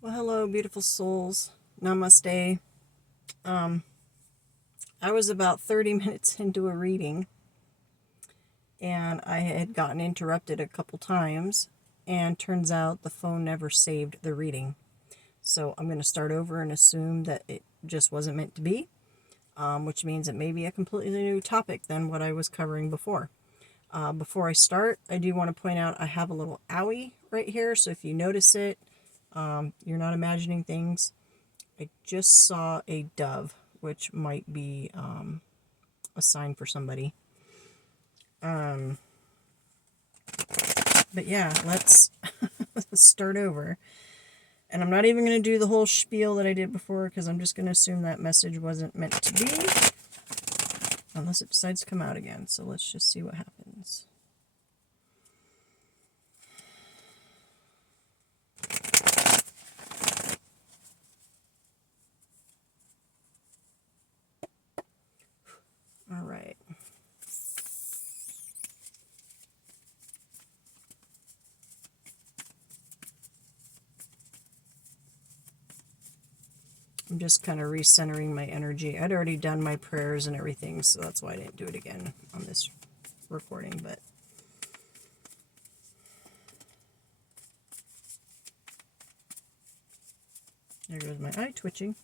Well, hello, beautiful souls. Namaste. I was about 30 minutes into a reading, and I had gotten interrupted a couple times, and turns out the phone never saved the reading. So I'm going to start over and assume that it just wasn't meant to be, which means it may be a completely new topic than what I was covering before. Before I start, I do want to point out I have a little owie right here, so if you notice it, you're not imagining things. I just saw a dove, which might be a sign for somebody. But yeah, let's start over. And I'm not even going to do the whole spiel that I did before, because I'm just going to assume that message wasn't meant to be, unless it decides to come out again. So let's just see what happens. All right. I'm just kind of recentering my energy. I'd already done my prayers and everything, so that's why I didn't do it again on this recording, but there goes my eye twitching.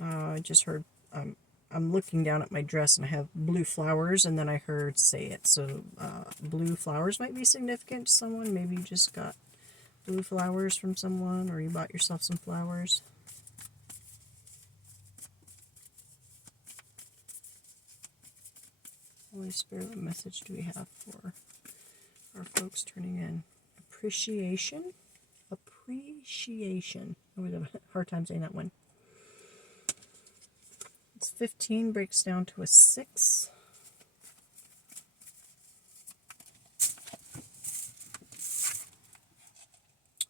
I just heard, I'm looking down at my dress and I have blue flowers, and then I heard say it. So blue flowers might be significant to someone. Maybe you just got blue flowers from someone, or you bought yourself some flowers. Holy Spirit, what message do we have for our folks turning in? Appreciation? Appreciation. I always have a hard time saying that one. It's 15, breaks down to a 6.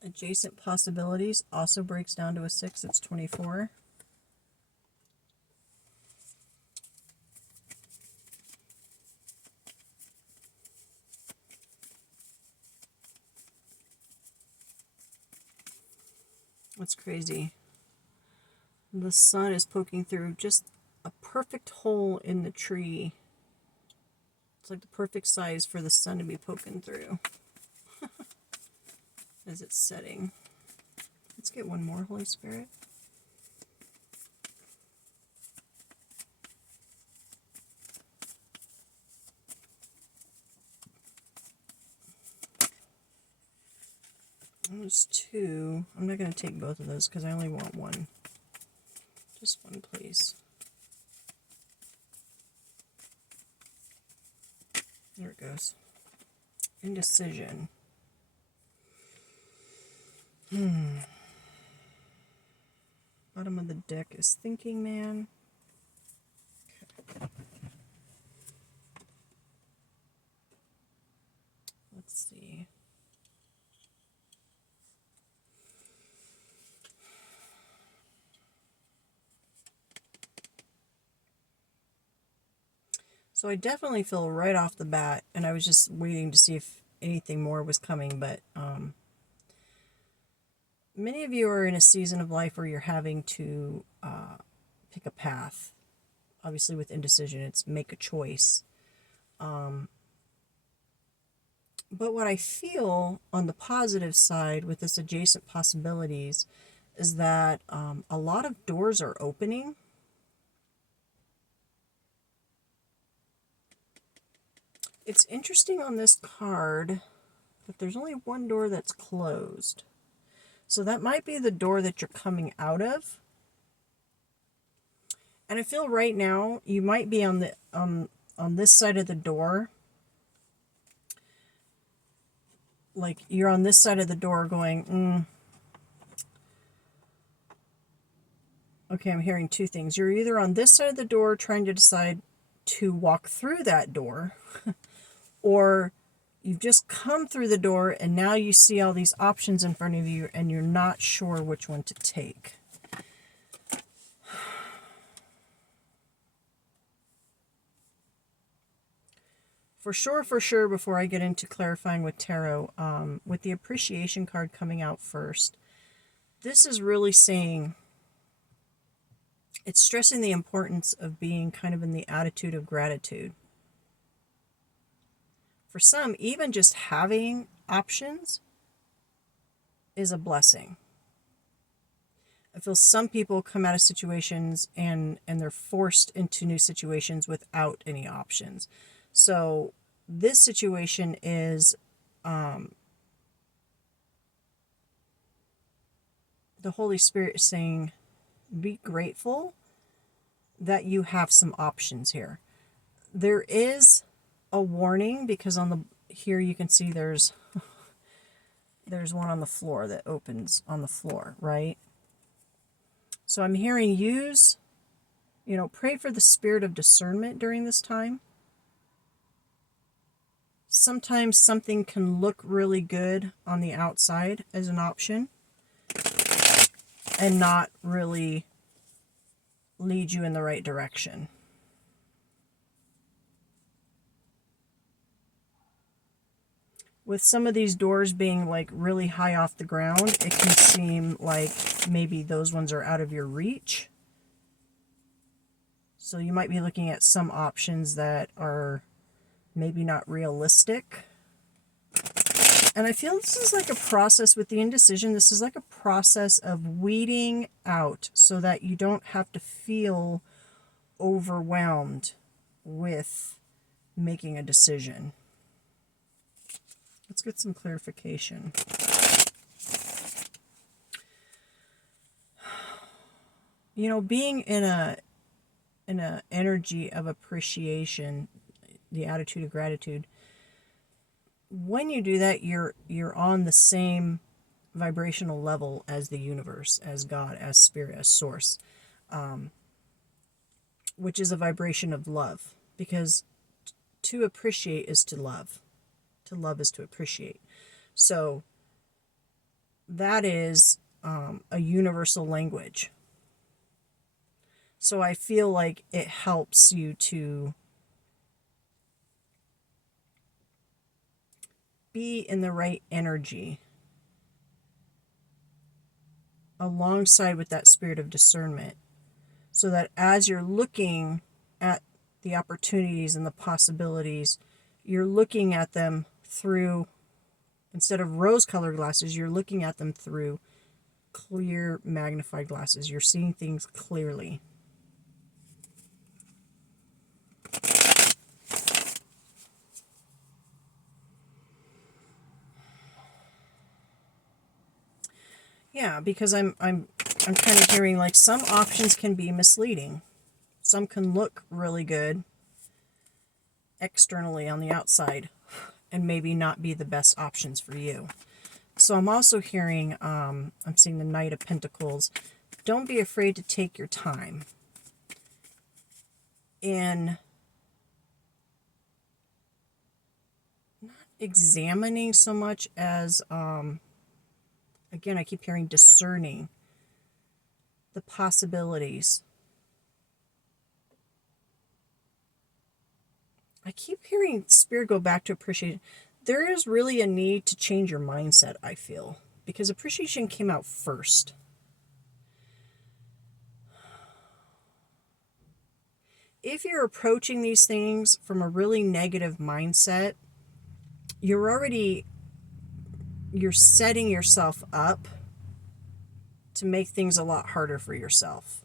Adjacent possibilities also breaks down to a 6. It's 24. That's crazy. The sun is poking through just a perfect hole in the tree. It's like the perfect size for the sun to be poking through as it's setting. Let's get one more, Holy Spirit. There's 2. I'm not going to take both of those because I only want one. Just one, please. There it goes. Indecision. Bottom of the deck is thinking man. Okay. Let's see. So I definitely feel right off the bat, and I was just waiting to see if anything more was coming, but many of you are in a season of life where you're having to pick a path. Obviously with indecision, it's make a choice. But what I feel on the positive side with this adjacent possibilities is that a lot of doors are opening. It's interesting on this card that there's only one door that's closed. So that might be the door that you're coming out of. And I feel right now you might be on the on this side of the door. Like you're on this side of the door going, Okay, I'm hearing 2 things. You're either on this side of the door trying to decide to walk through that door, or you've just come through the door and now you see all these options in front of you and you're not sure which one to take. For sure, before I get into clarifying with tarot, with the appreciation card coming out first, this is really saying, it's stressing the importance of being kind of in the attitude of gratitude. For some, even just having options is a blessing. I feel some people come out of situations and they're forced into new situations without any options. So this situation is the Holy Spirit is saying, be grateful that you have some options here. There is a warning, because here you can see there's one on the floor that opens on the floor, right? So I'm hearing pray for the spirit of discernment during this time. Sometimes something can look really good on the outside as an option and not really lead you in the right direction. With some of these doors being like really high off the ground, it can seem like maybe those ones are out of your reach. So you might be looking at some options that are maybe not realistic. And I feel this is like a process with the indecision. This is like a process of weeding out so that you don't have to feel overwhelmed with making a decision. Let's get some clarification. Being in a energy of appreciation, the attitude of gratitude, when you do that, you're on the same vibrational level as the universe, as God, as spirit, as source, which is a vibration of love, because to appreciate is to love. To love is to appreciate. So that is a universal language. So I feel like it helps you to be in the right energy alongside with that spirit of discernment, so that as you're looking at the opportunities and the possibilities, you're looking at them through, instead of rose-colored glasses, you're looking at them through clear magnified glasses. You're seeing things clearly. Yeah, because I'm kind of hearing like some options can be misleading. Some can look really good externally on the outside and maybe not be the best options for you. So I'm also hearing, I'm seeing the Knight of Pentacles. Don't be afraid to take your time in not examining so much as, again, I keep hearing discerning the possibilities. I keep hearing Spirit go back to appreciation. There is really a need to change your mindset, I feel, because appreciation came out first. If you're approaching these things from a really negative mindset, you're setting yourself up to make things a lot harder for yourself.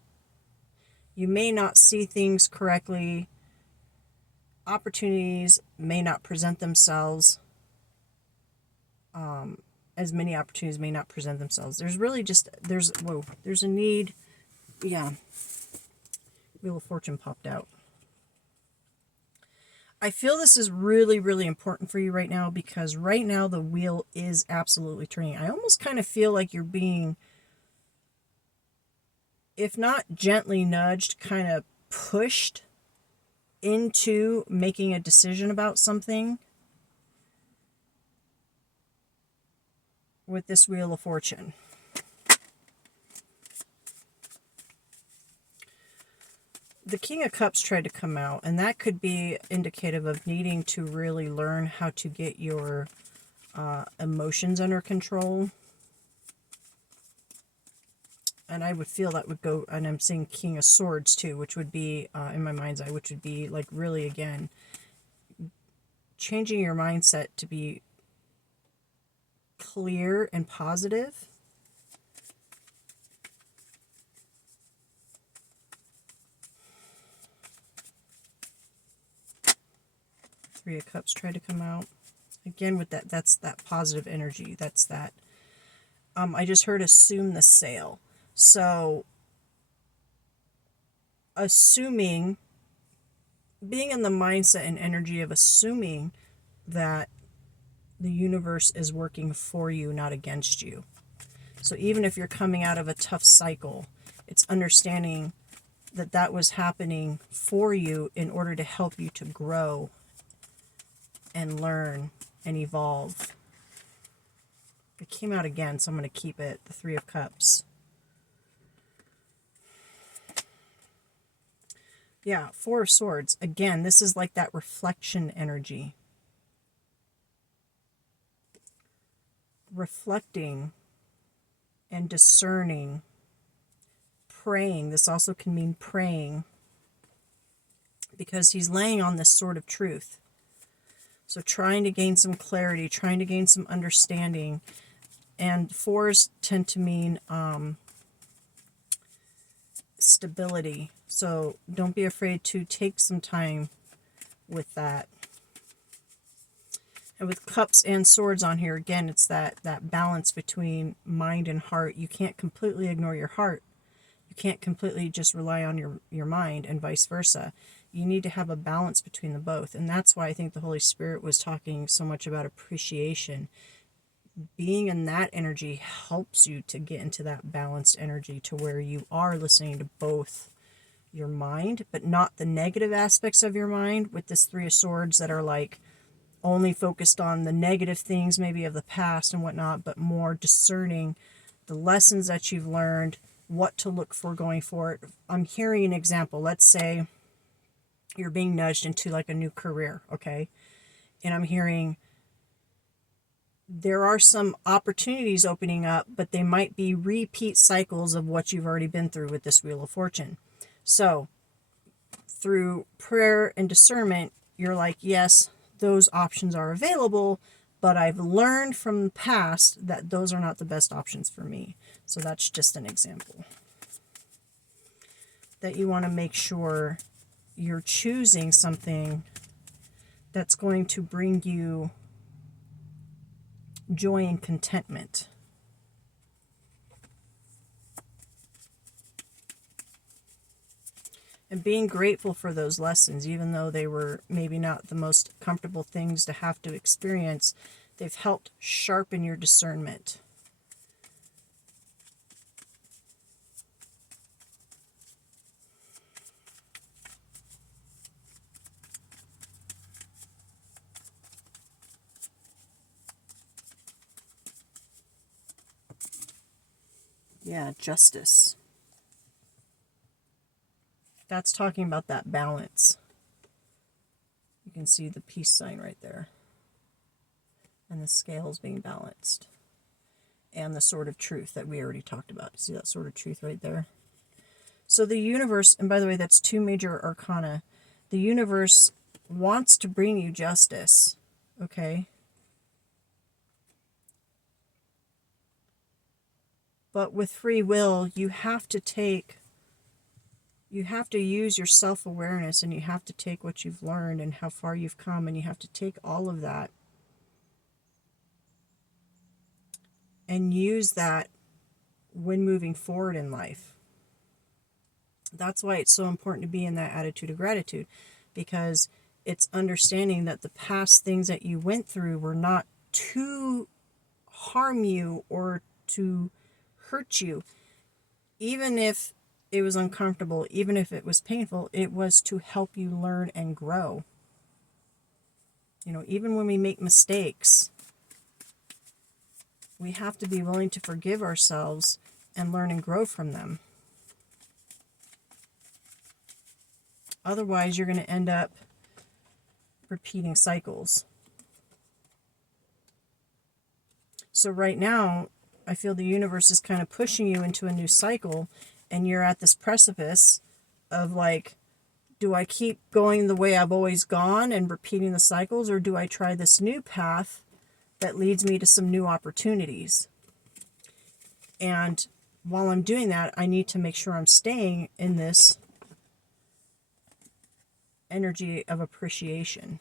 You may not see things correctly. Opportunities may not present themselves. As many opportunities may not present themselves. There's a need. Yeah. Wheel of Fortune popped out. I feel this is really, really important for you right now, because right now the wheel is absolutely turning. I almost kind of feel like you're being, if not gently nudged, kind of pushed into making a decision about something with this Wheel of Fortune. the King of Cups tried to come out, and that could be indicative of needing to really learn how to get your emotions under control. And I would feel that would go, and I'm seeing King of Swords too, which would be, in my mind's eye, which would be like really, again, changing your mindset to be clear and positive. Three of Cups try to come out. Again, with that, that's that positive energy. That's that. I just heard assume the sail. So, assuming, being in the mindset and energy of assuming that the universe is working for you, not against you. So even if you're coming out of a tough cycle, it's understanding that that was happening for you in order to help you to grow and learn and evolve. It came out again, so I'm going to keep it. The Three of Cups. Yeah, Four of Swords. Again, this is like that reflection energy. Reflecting and discerning. Praying. This also can mean praying. Because he's laying on this sword of truth. So trying to gain some clarity, trying to gain some understanding. And fours tend to mean stability. So don't be afraid to take some time with that. And with Cups and Swords on here, again, it's that balance between mind and heart. You can't completely ignore your heart. You can't completely just rely on your mind, and vice versa. You need to have a balance between the both. And that's why I think the Holy Spirit was talking so much about appreciation. Being in that energy helps you to get into that balanced energy to where you are listening to both your mind, but not the negative aspects of your mind with this Three of Swords that are like only focused on the negative things maybe of the past and whatnot, but more discerning the lessons that you've learned, what to look for going forward. I'm hearing an example. Let's say you're being nudged into like a new career, okay? And I'm hearing there are some opportunities opening up, but they might be repeat cycles of what you've already been through with this Wheel of Fortune. So through prayer and discernment, you're like, yes, those options are available, but I've learned from the past that those are not the best options for me. So that's just an example. That you want to make sure you're choosing something that's going to bring you joy and contentment. And being grateful for those lessons, even though they were maybe not the most comfortable things to have to experience, they've helped sharpen your discernment. Yeah, justice. That's talking about that balance. You can see the peace sign right there. And the scales being balanced. And the sword of truth that we already talked about. See that sword of truth right there? So the universe, and by the way, that's two major arcana. The universe wants to bring you justice. Okay? But with free will, you have to use your self-awareness, and you have to take what you've learned and how far you've come, and you have to take all of that and use that when moving forward in life. That's why it's so important to be in that attitude of gratitude, because it's understanding that the past things that you went through were not to harm you or to hurt you. Even if it was uncomfortable, even if it was painful, it was to help you learn and grow. You know, even when we make mistakes, we have to be willing to forgive ourselves and learn and grow from them. Otherwise, you're going to end up repeating cycles. So right now, I feel the universe is kind of pushing you into a new cycle, and you're at this precipice of like, do I keep going the way I've always gone and repeating the cycles, or do I try this new path that leads me to some new opportunities? And while I'm doing that, I need to make sure I'm staying in this energy of appreciation.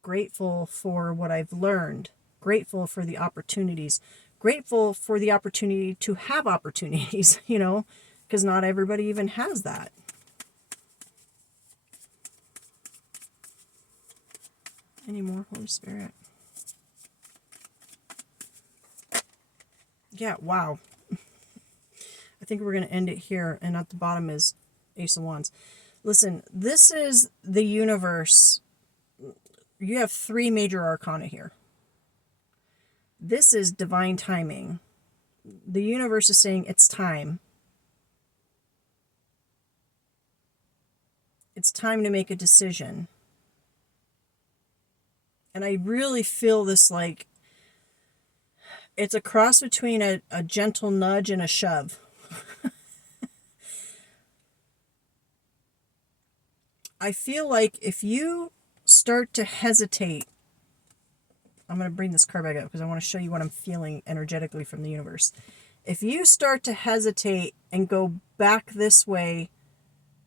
Grateful for what I've learned, grateful for the opportunities, grateful for the opportunity to have opportunities, because not everybody even has that. Any more, Holy Spirit? Yeah, wow. I think we're going to end it here, and at the bottom is Ace of Wands. Listen, this is the universe. You have 3 major arcana here. This is divine timing. The universe is saying it's time. It's time to make a decision. And I really feel this like it's a cross between a gentle nudge and a shove. I feel like if you start to hesitate, I'm going to bring this card back up because I want to show you what I'm feeling energetically from the universe. If you start to hesitate and go back this way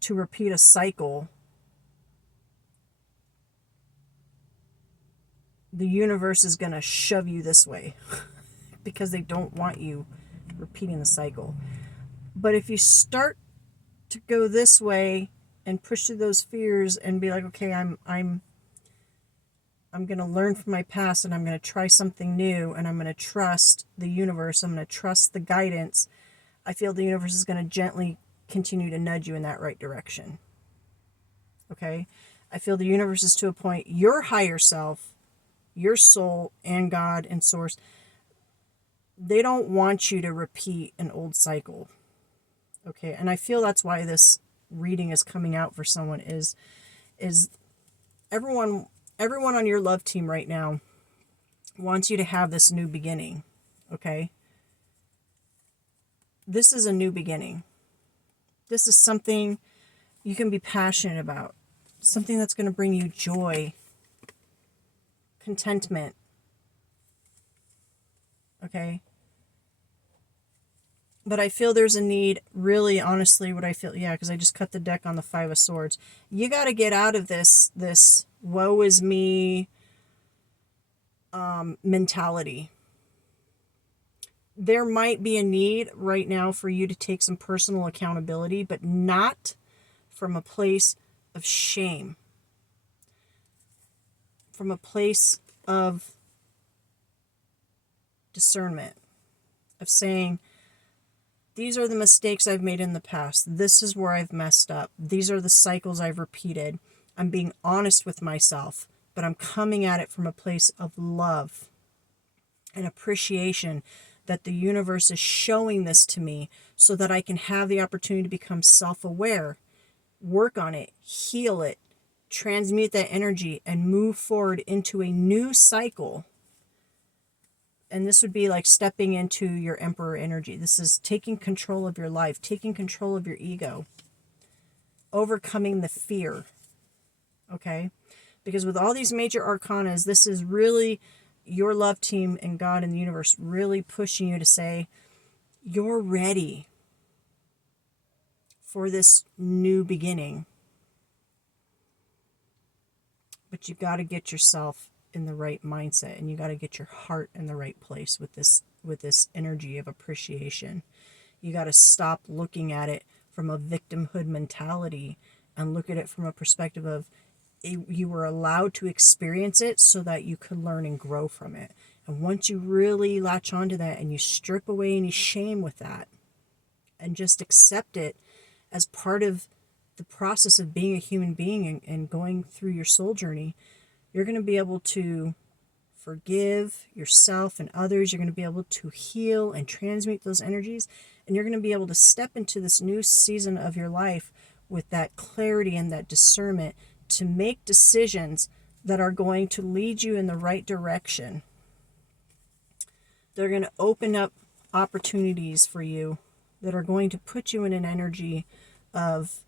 to repeat a cycle, the universe is going to shove you this way because they don't want you repeating the cycle. But if you start to go this way and push through those fears and be like, okay, I'm going to learn from my past, and I'm going to try something new, and I'm going to trust the universe. I'm going to trust the guidance. I feel the universe is going to gently continue to nudge you in that right direction. Okay? I feel the universe is to a point, your higher self, your soul and God and source, they don't want you to repeat an old cycle. Okay? And I feel that's why this reading is coming out for someone is everyone on your love team right now wants you to have this new beginning, okay? This is a new beginning. This is something you can be passionate about, something that's going to bring you joy, contentment, okay? But I feel there's a need, really, honestly, what I feel, because I just cut the deck on the 5 of Swords. You got to get out of this woe is me mentality. There might be a need right now for you to take some personal accountability, but not from a place of shame. From a place of discernment, of saying, these are the mistakes I've made in the past. This is where I've messed up. These are the cycles I've repeated. I'm being honest with myself, but I'm coming at it from a place of love and appreciation that the universe is showing this to me so that I can have the opportunity to become self-aware, work on it, heal it, transmute that energy, and move forward into a new cycle. And this would be like stepping into your Emperor energy. This is taking control of your life, taking control of your ego, overcoming the fear. Okay? Because with all these major arcanas, this is really your love team and God and the universe really pushing you to say, you're ready for this new beginning. But you got to get yourself in the right mindset, and you got to get your heart in the right place with this energy of appreciation. You got to stop looking at it from a victimhood mentality and look at it from a perspective of you were allowed to experience it so that you could learn and grow from it. And once you really latch onto that and you strip away any shame with that and just accept it as part of the process of being a human being and going through your soul journey, you're going to be able to forgive yourself and others. You're going to be able to heal and transmute those energies. And you're going to be able to step into this new season of your life with that clarity and that discernment to make decisions that are going to lead you in the right direction. They're going to open up opportunities for you that are going to put you in an energy of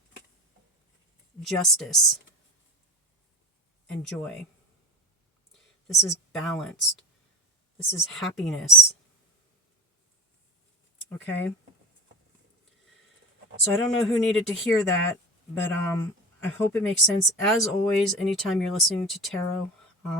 justice and joy. This is balanced. This is happiness. Okay? So I don't know who needed to hear that, but I hope it makes sense. As always, anytime you're listening to tarot,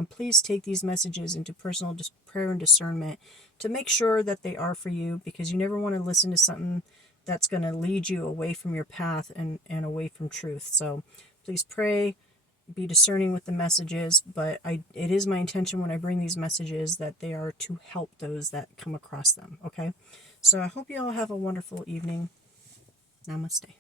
please take these messages into personal prayer and discernment to make sure that they are for you, because you never want to listen to something that's going to lead you away from your path and away from truth. So please pray, be discerning with the messages, but it is my intention when I bring these messages that they are to help those that come across them, okay? So I hope you all have a wonderful evening. Namaste.